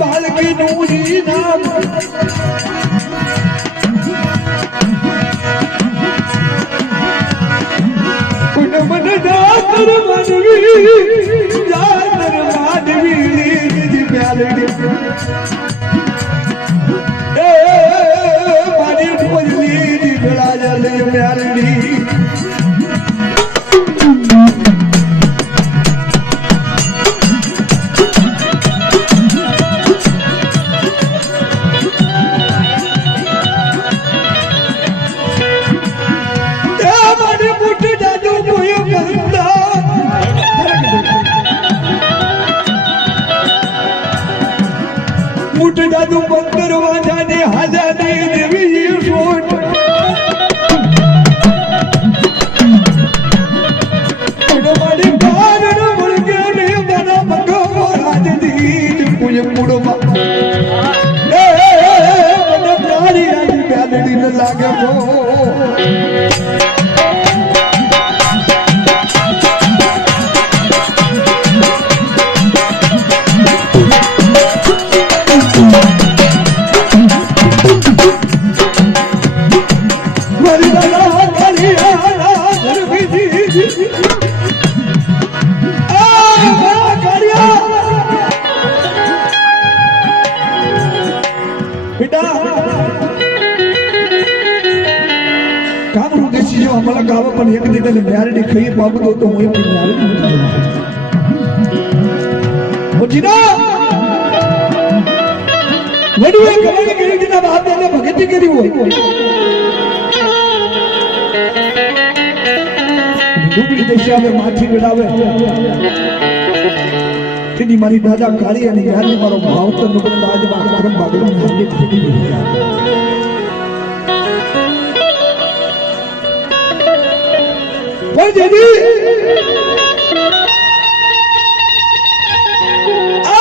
બાલકી નૂરી નામ કુન મન જાતર માનવી જાતર માનવી જી પ્યાલડી એ મારી ઢોલની જી ભેળા જલે પ્યાલડી જાદુ પંદર વાજાને હાજાને દેવી શોટ મારી બાર મુળગે ને મારા મગો રાજદી પૂય મુડમાં એ મને પ્યારી આજી પ્યાલડી ન લાગે મો हमारा गाँव पर एक दिन तक म्यारडी खाई बाबू दो तो वही पर म्यारडी वो जीना वही वो कमाने के लिए जितना बात है ना भगती करी वो डूबी दिशा में माथी बिड़ावे तेरी मारी दादा काली यानी यार ने मारो भाव तो नुकसान दाद बात करम बागलों में हमने फूटी पर जदी आ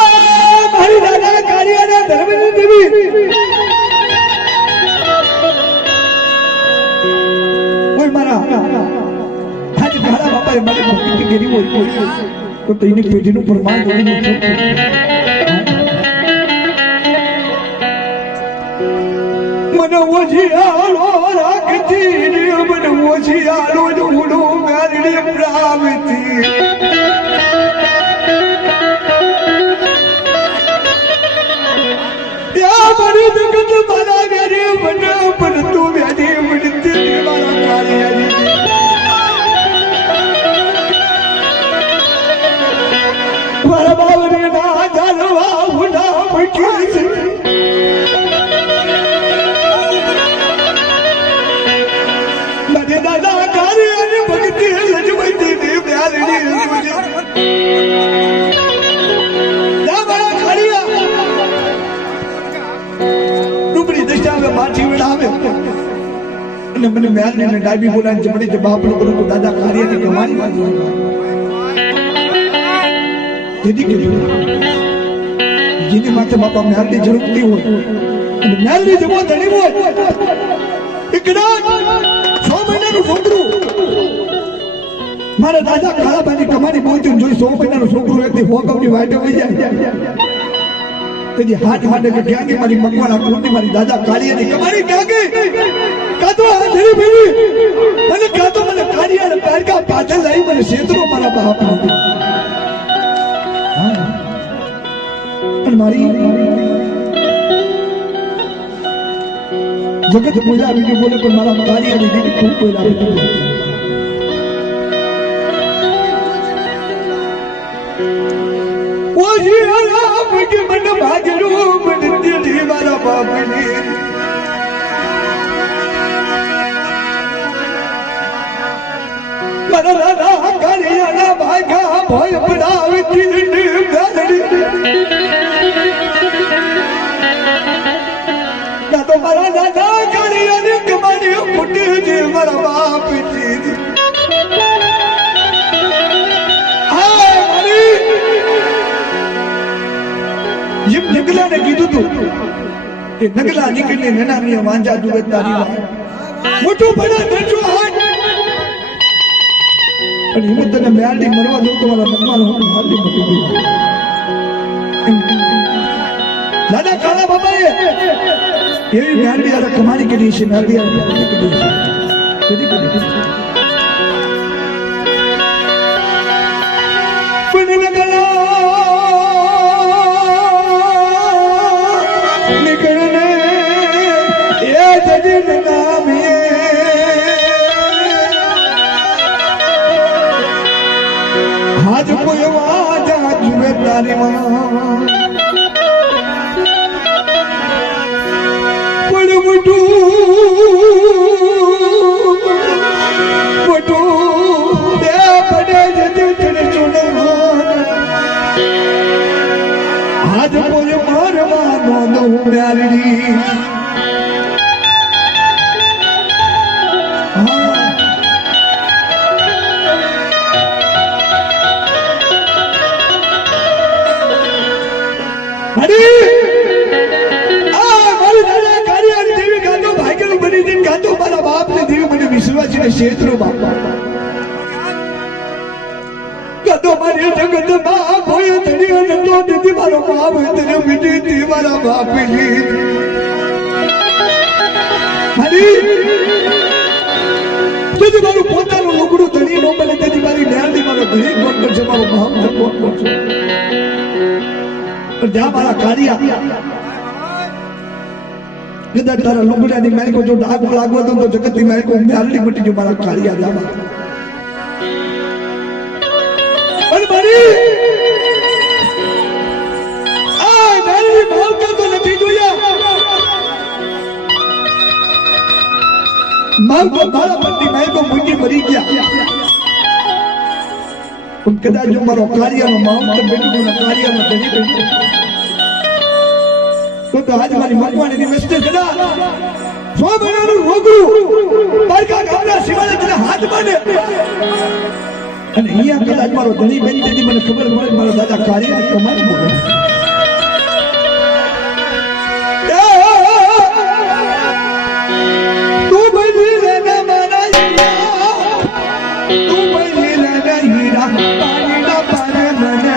मारी दादा कालियाना धर्मनी देवी कोई मारा आज घरा बापा रे मारी भक्ति की गिरी वो तो तेनी पेटी नु प्रमाण बोली मन ओझी आलो राखती मन ओझी आलो ढूंढो गाड़ी प्रावती या बड़ी जगत मारा गरे मन पर तू व्याधि बनती मारा कालिया जी मारा बावरे ना जानवा हुना मकी दादा कारी आणि भक्ती लजवती ने प्यालडी तुझे दाबा खड़िया डुबड़ी दशा में माठी उड़ावे ने મને म्यालडी ने डाबी बोला जबड़ी जवाब न करूं तो दादा कारी ने कमानी दीदी के जिनी माथे बापा म्यालडी जरूरती हो અને म्यालडी जबो धणी हो इकड़ा मारा दादा काला पानी कमानी बोलती जोई 100 महीना नो छोकरो एकदी होकमनी वाटे वई जाय तेजी हाथ हाथ के क्यांगी मारी मकवाना कोनी मारी दादा कालिया ने कमानी क्यांगी का तो हाथरी बेबी મને का तो મને कालिया ने पैर का पाछल लाई મને सेतरो मारा बाप हां पर मारी जगत पूजा वीडियो बोले पर मारा कालिया ने दीदी खूब बोला ओजी राम के मन भागरो मन तेरी मारा बाप ने मारा दादा कालिया ना भागा भय पड़ावती ने गाड़ी ना तो मारा दादा कालिया ने कमाने फुटे जे मारा बाप जी जिम नगला ने कीधु तो ये नगला निकलने नैना में वांजा दुवे तारी मोटो बड़ा नचो हाथ पर हिम्मत ने म्यालडी मरवा दो तो वाला मकवाल हो म्यालडी मटी गई એવી મેળવી યાર કમાણી કરી છે મેળવી યાર કરી પણ નીકળને એ જજીન નામે આજ કોઈ વાજા જુએ તારી માં પણ મોટું બે પડે જજે ચડે ચૂડો આજ કોઈ મારવાનો દઉં મ્યારડી ક્ષેત્રો બાપા કદો મારી જગત માં કોઈ તરી અને તો દીદી મારો બાપ તને મીઠી તી મારા બાપની હરી તુજી મારું પોતાનું લુગડું તરી નો બને તેથી મારી ન્યાદી મારો ધણી કોણ કરશે મારો બાપ કોણ કરશે પણ જ્યાં મારા કાર્યા કદાચ તારા લુગડાની મેલ કો જો ડાઘ લાગવો તો જગતની મેલ કો મ્યારડી મટી જો મારા કાળિયા દાવા પણ મારી આ મેલડી ભાવ કરતો નથી જોયા માલ તો મારા પતિ મેલ કો મુંજી મરી ગયા પણ કદાચ જો મારો કાળિયાનો માવ તો બેટી ના કાળિયાનો ધણી બેટી તો આજ મારી મકવાણીની વસ્તુ જડા 100 મહિનાનું રોગું પારકા ગામના શિવાલય તને હાથ માંડે અને અહીંયા કદાચ મારો ધણી બેન દીદી મને ખબર પડે મારો દાદા કાળિયા કમાણી બોલે તું બની લેના મારા તું બની લેના હીરા પાણીના પારે મને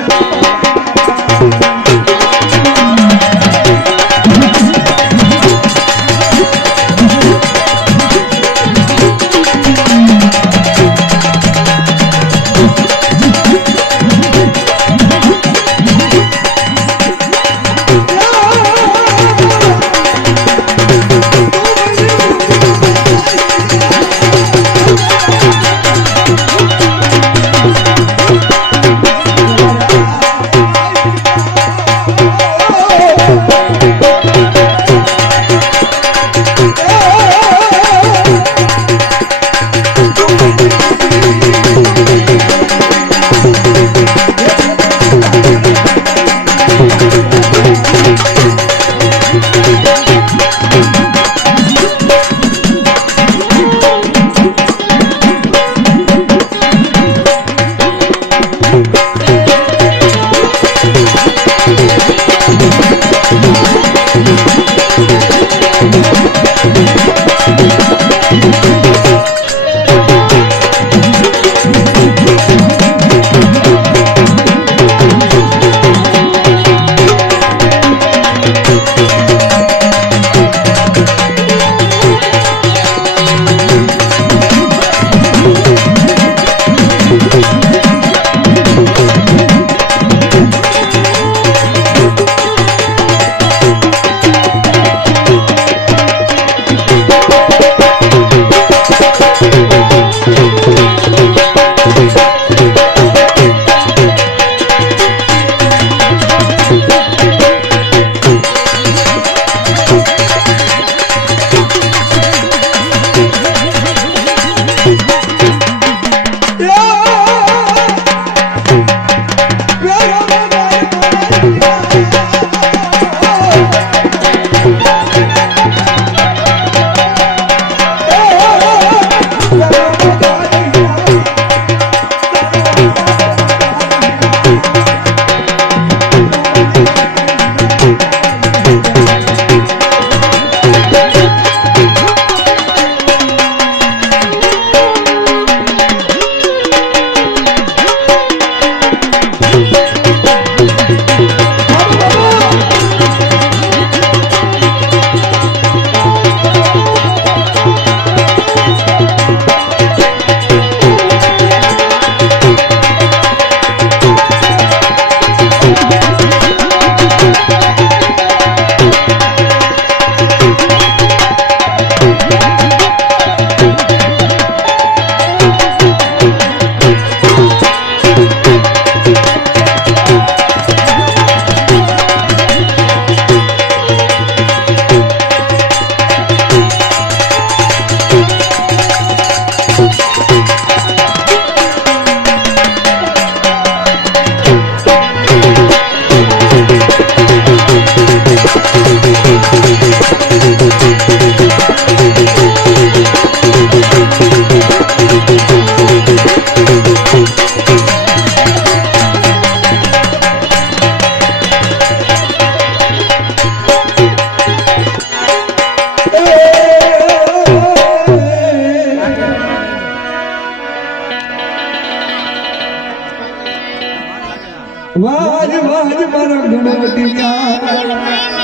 વાજ વાજ મારા ગણવટી